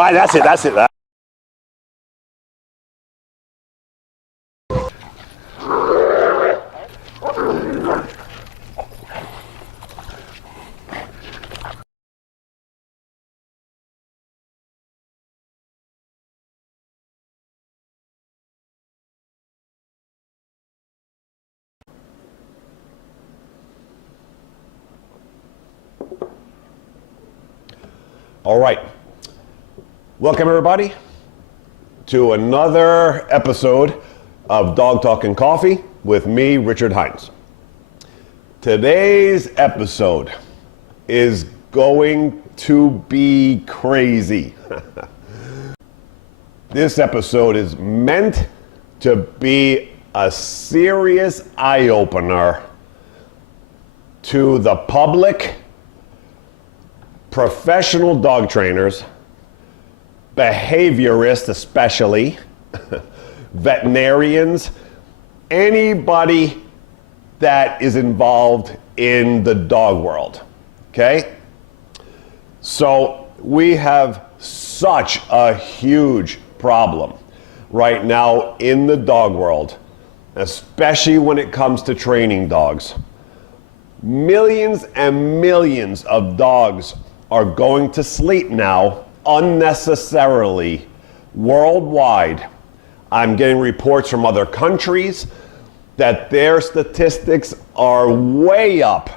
Right, that's it, that's it. All right. Welcome, everybody, to another episode of Dog Talk and Coffee with me, Richard Hines. Today's episode is going to be crazy. This episode is meant to be a serious eye-opener to the public, professional dog trainers, behaviorists especially, veterinarians, anybody that is involved in the dog world, okay? So we have such a huge problem right now in the dog world, especially when it comes to training dogs. Millions and millions of dogs are going to sleep now unnecessarily worldwide. I'm getting reports from other countries that their statistics are way up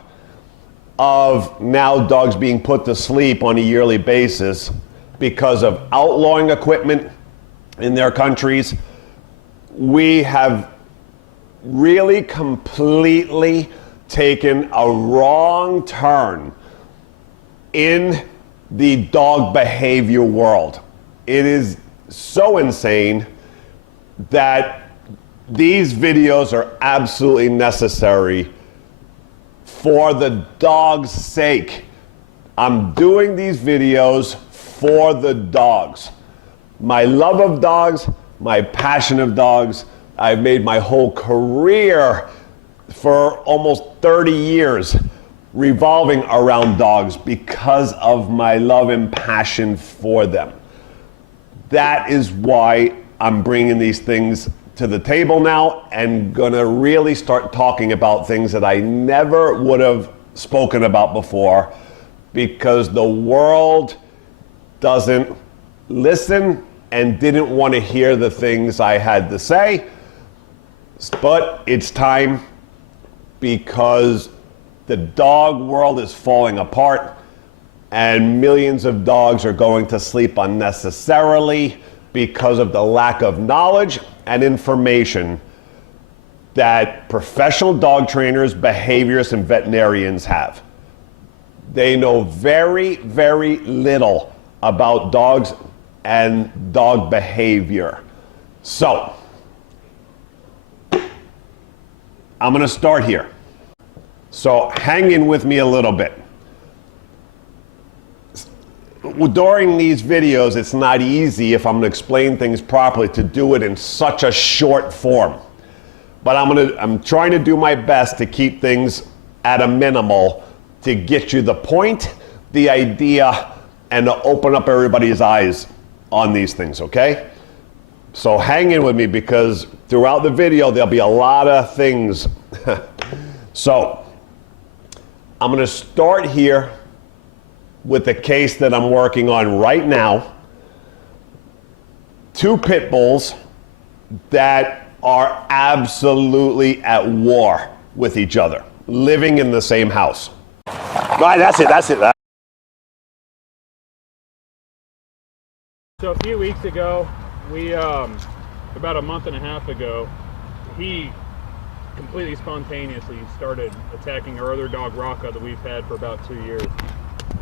of now dogs being put to sleep on a yearly basis because of outlawing equipment in their countries. We have really completely taken a wrong turn in the dog behavior world. It is so insane that these videos are absolutely necessary for the dog's sake. I'm doing these videos for the dogs. My love of dogs, my passion of dogs. I've made my whole career for almost 30 years revolving around dogs because of my love and passion for them. That is why I'm bringing these things to the table now and gonna really start talking about things that I never would have spoken about before because the world doesn't listen and didn't want to hear the things I had to say. But it's time because the dog world is falling apart and millions of dogs are going to sleep unnecessarily because of the lack of knowledge and information that professional dog trainers, behaviorists, and veterinarians have. They know very, very little about dogs and dog behavior. So, I'm gonna start here. So hang in with me a little bit. During these videos, it's not easy if I'm gonna explain things properly to do it in such a short form. But I'm trying to do my best to keep things at a minimal to get you the point, the idea, and to open up everybody's eyes on these things, okay? So hang in with me because throughout the video, there'll be a lot of things. So, I'm going to start here with the case that I'm working on right now. Two pit bulls that are absolutely at war with each other, living in the same house. Right, that's it, that's it. So a few weeks ago, we, about a month and a half ago, he completely spontaneously started attacking our other dog, Rocco, that we've had for about 2 years.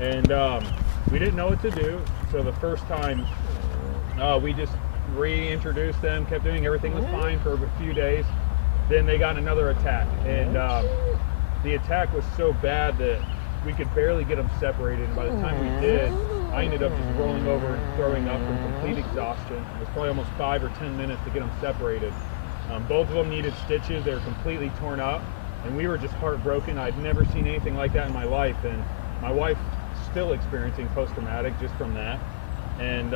And we didn't know what to do. So the first time, we just reintroduced them, kept doing everything was fine for a few days. Then they got another attack. And the attack was so bad that we could barely get them separated. And by the time we did, I ended up just rolling over and throwing up from complete exhaustion. It was probably almost 5 or 10 minutes to get them separated. Both of them needed stitches. They were completely torn up, and we were just heartbroken. I'd never seen anything like that in my life, and my wife's still experiencing post-traumatic just from that. And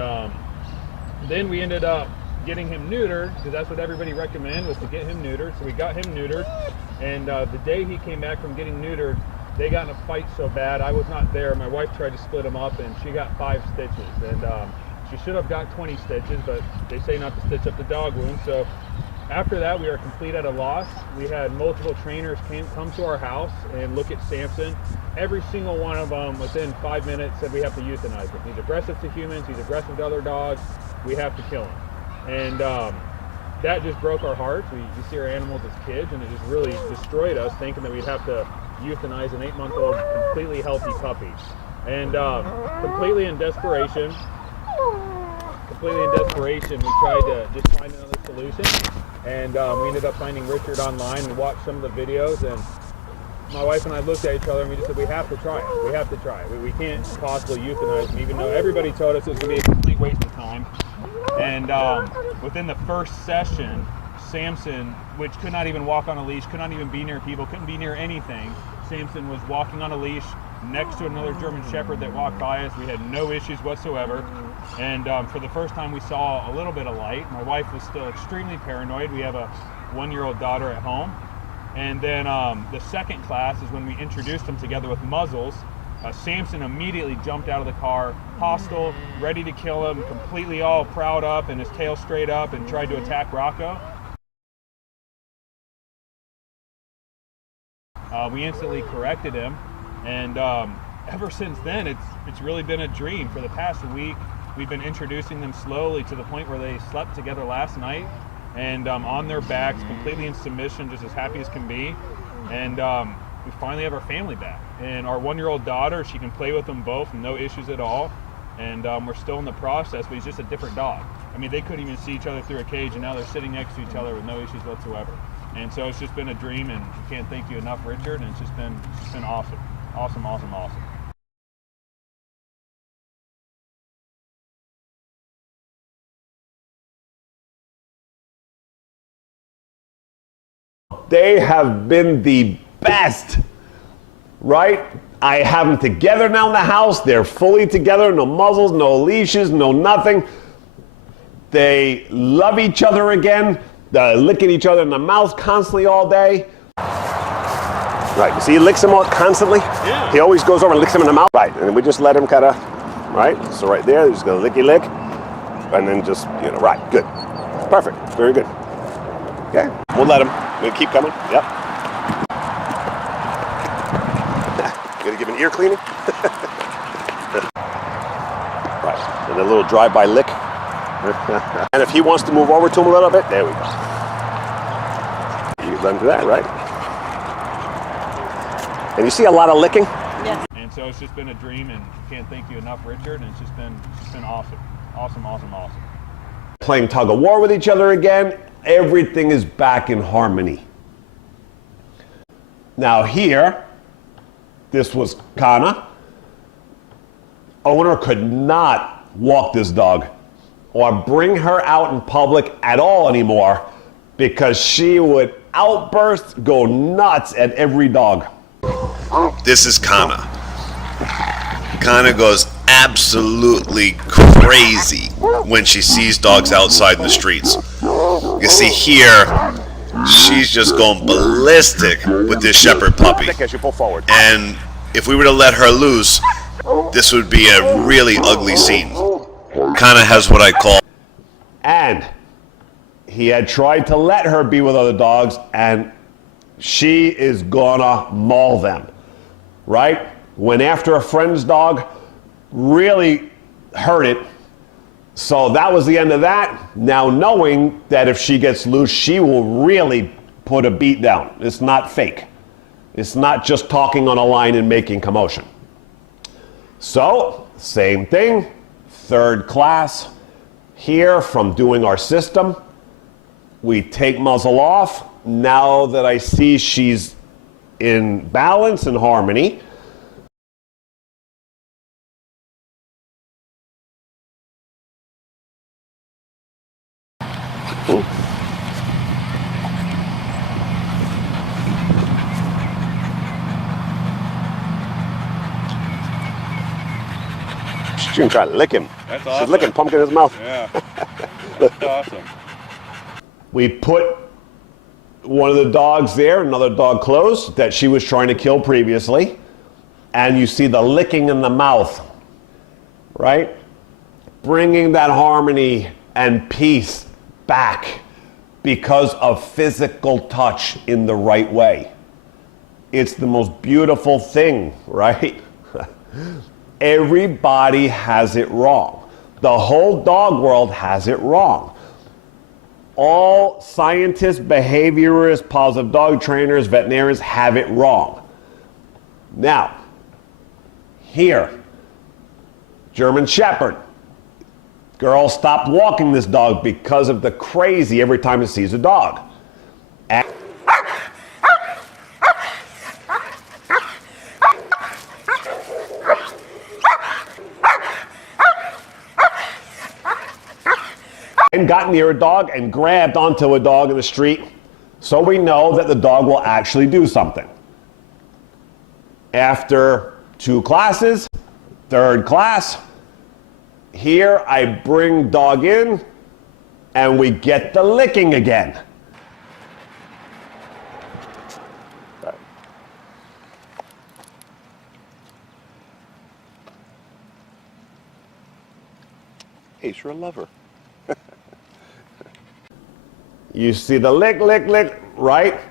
then we ended up getting him neutered, because that's what everybody recommended, was to get him neutered. So we got him neutered, and the day he came back from getting neutered, they got in a fight so bad. I was not there. My wife tried to split him up, and she got 5 stitches. And she should have got 20 stitches, but they say not to stitch up the dog wound. So after that, we were complete at a loss. We had multiple trainers come to our house and look at Samson. Every single one of them, within 5 minutes, said we have to euthanize him. He's aggressive to humans. He's aggressive to other dogs. We have to kill him. And that just broke our hearts. We see our animals as kids, and it just really destroyed us, thinking that we'd have to euthanize an 8-month-old completely healthy puppy. And completely in desperation, we tried to just find another solution. And we ended up finding Richard online and watched some of the videos. And my wife and I looked at each other and we just said, we have to try it. We have to try it. We can't possibly euthanize him, even though everybody told us it was going to be a complete waste of time. And within the first session, Samson, which could not even walk on a leash, could not even be near people, couldn't be near anything. Samson was walking on a leash next to another German Shepherd that walked by us. We had no issues whatsoever. And for the first time, we saw a little bit of light. My wife was still extremely paranoid. We have a 1-year-old daughter at home. And then the second class is when we introduced them together with muzzles. Samson immediately jumped out of the car, hostile, ready to kill him, completely all proud up and his tail straight up, and tried to attack Rocco. We instantly corrected him, and ever since then, it's really been a dream. For the past week, we've been introducing them slowly to the point where they slept together last night, and on their backs, completely in submission, just as happy as can be. And we finally have our family back. And our 1-year-old daughter, she can play with them both, no issues at all. And we're still in the process, but he's just a different dog. I mean, they couldn't even see each other through a cage, and now they're sitting next to each other with no issues whatsoever. And so it's just been a dream, and I can't thank you enough, Richard, and it's just been awesome. Awesome, awesome, awesome. They have been the best, right? I have them together now in the house. They're fully together, no muzzles, no leashes, no nothing. They love each other again. They're licking each other in the mouth constantly all day. Right, you see he licks him all constantly? Yeah. He always goes over and licks him in the mouth. Right, and we just let him kind of, right? So right there, he's gonna licky lick. And then just, right, good. Perfect, very good. Okay, we'll let him. We'll keep coming, yep. Gonna give an ear cleaning? Right, and a little drive-by lick. And if he wants to move over to him a little bit, there we go. You can let him do that, right? And you see a lot of licking? Yes. And so it's just been a dream, and I can't thank you enough, Richard, and it's just been awesome. Awesome, awesome, awesome. Playing tug of war with each other again. Everything is back in harmony. Now here, this was Kana. Owner could not walk this dog or bring her out in public at all anymore because she would outburst, go nuts at every dog. This is Kana. Kana goes absolutely crazy when she sees dogs outside in the streets. You see here, she's just going ballistic with this shepherd puppy. As you pull forward. And if we were to let her loose, this would be a really ugly scene. Kana has what I call... And he had tried to let her be with other dogs, and she is gonna maul them, right? Went after a friend's dog, really hurt it. So that was the end of that. Now knowing that if she gets loose, she will really put a beat down. It's not fake. It's not just talking on a line and making commotion. So, same thing, third class. Here from doing our system, we take muzzle off. Now that I see she's in balance and harmony, She's gonna try to lick him. That's awesome. She's licking pumpkin in his mouth. Yeah. That's awesome. We put one of the dogs there, another dog close, that she was trying to kill previously. And you see the licking in the mouth, right? Bringing that harmony and peace back because of physical touch in the right way. It's the most beautiful thing, right? Everybody has it wrong. The whole dog world has it wrong. All scientists, behaviorists, positive dog trainers, veterinarians have it wrong. Now, here, German Shepherd. Girl stopped walking this dog because of the crazy every time it sees a dog. And got near a dog and grabbed onto a dog in the street, so we know that the dog will actually do something. After 2 classes, 3rd class, here I bring dog in and we get the licking again. Hey, you're a lover. You see the lick, lick, lick, right?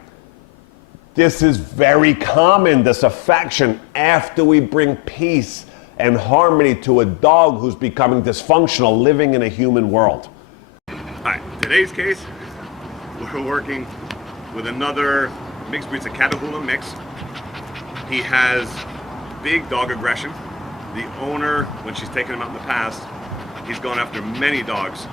This is very common, this affection, after we bring peace and harmony to a dog who's becoming dysfunctional, living in a human world. All right, today's case, we're working with another mixed breed, it's a Catahoula mix. He has big dog aggression. The owner, when she's taken him out in the past, he's gone after many dogs.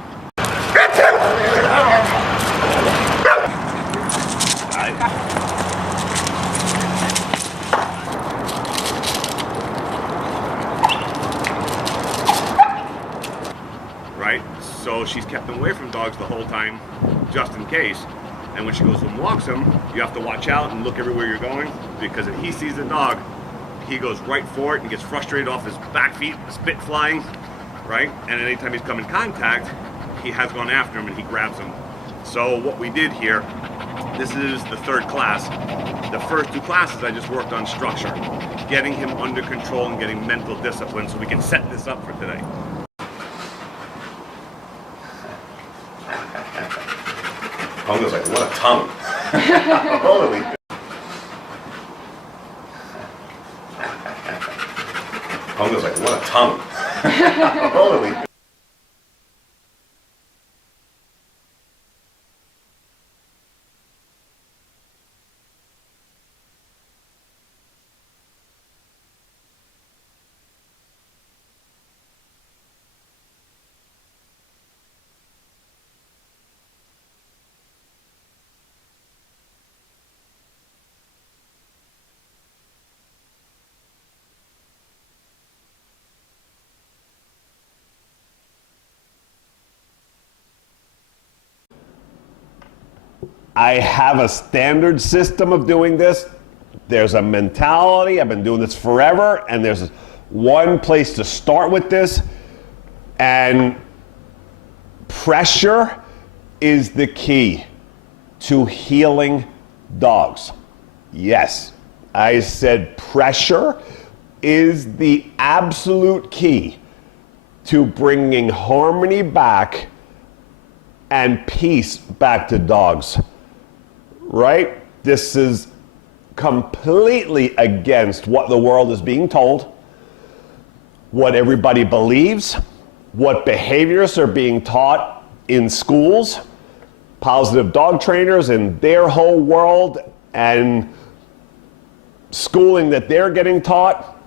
Right? So she's kept him away from dogs the whole time, just in case. And when she goes and walks him, you have to watch out and look everywhere you're going, because if he sees the dog, he goes right for it and gets frustrated off his back feet, spit flying, right? And anytime he's come in contact, he has gone after him and he grabs him. So what we did here, this is the 3rd class. The first 2 classes I just worked on structure, getting him under control and getting mental discipline so we can set this up for today. Pongo's like, what a tongue. Holy. Pongo's like, what a tongue. Holy. I have a standard system of doing this. There's a mentality. I've been doing this forever, and there's one place to start with this. And pressure is the key to healing dogs. Yes, I said pressure is the absolute key to bringing harmony back and peace back to dogs. Right? This is completely against what the world is being told, what everybody believes, what behaviors are being taught in schools, positive dog trainers in their whole world, and schooling that they're getting taught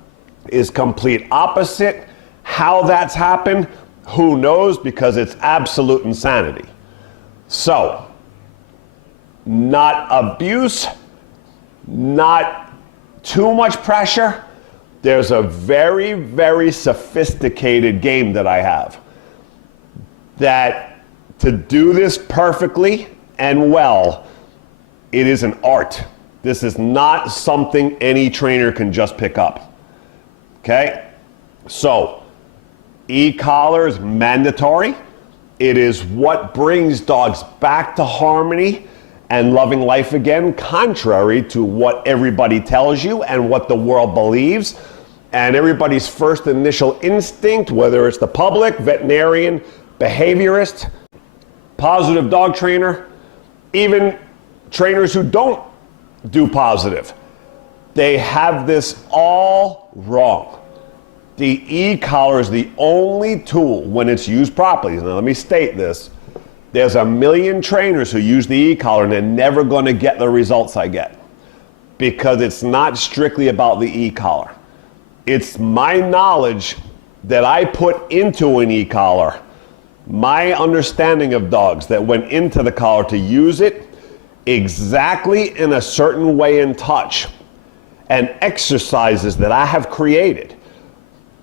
is complete opposite. How that's happened, who knows, because it's absolute insanity. So, not abuse, not too much pressure. There's a very, very sophisticated game that I have. That to do this perfectly and well, it is an art. This is not something any trainer can just pick up. Okay? So, E-collar is mandatory. It is what brings dogs back to harmony and loving life again, contrary to what everybody tells you and what the world believes. And everybody's first initial instinct, whether it's the public, veterinarian, behaviorist, positive dog trainer, even trainers who don't do positive, they have this all wrong. The e-collar is the only tool when it's used properly. Now let me state this. There's a million trainers who use the e-collar and they're never going to get the results I get, because it's not strictly about the e-collar. It's my knowledge that I put into an e-collar, my understanding of dogs that went into the collar to use it exactly in a certain way and touch, and exercises that I have created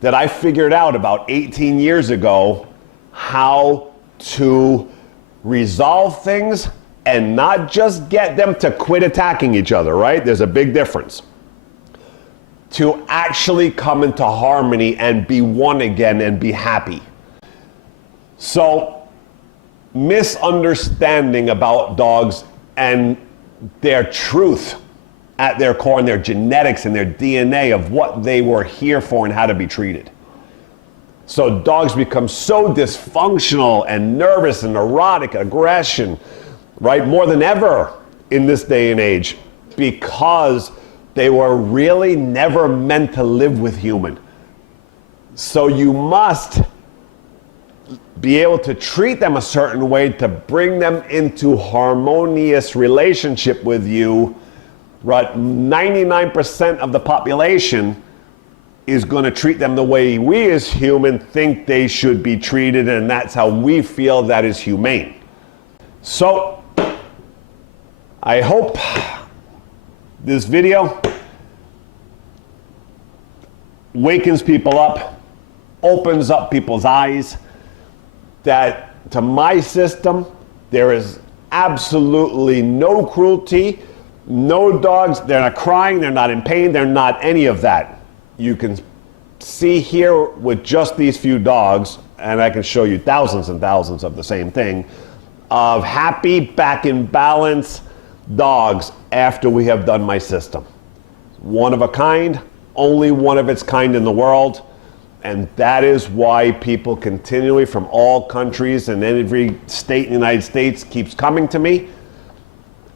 that I figured out about 18 years ago how to resolve things and not just get them to quit attacking each other, right? There's a big difference. To actually come into harmony and be one again and be happy. So, misunderstanding about dogs and their truth at their core and their genetics and their DNA of what they were here for and how to be treated. So dogs become so dysfunctional and nervous and neurotic, aggression, right? More than ever in this day and age, because they were really never meant to live with human. So you must be able to treat them a certain way to bring them into harmonious relationship with you. Right? 99% of the population is going to treat them the way we as humans think they should be treated, and that's how we feel that is humane. So, I hope this video wakens people up, opens up people's eyes, that to my system, there is absolutely no cruelty, no dogs, they're not crying, they're not in pain, they're not any of that. You can see here with just these few dogs, and I can show you thousands and thousands of the same thing, of happy, back in balance dogs after we have done my system. One of a kind, only one of its kind in the world, and that is why people continually from all countries and every state in the United States keeps coming to me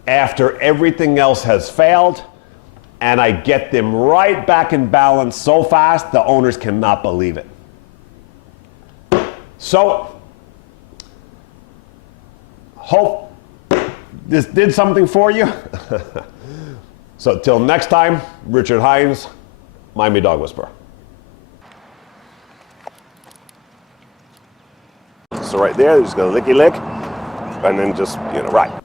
after everything else has failed, and I get them right back in balance so fast the owners cannot believe it. So, hope this did something for you. So till next time, Richard Hines, Miami Dog Whisperer. So right there, just go licky lick, and then just, right.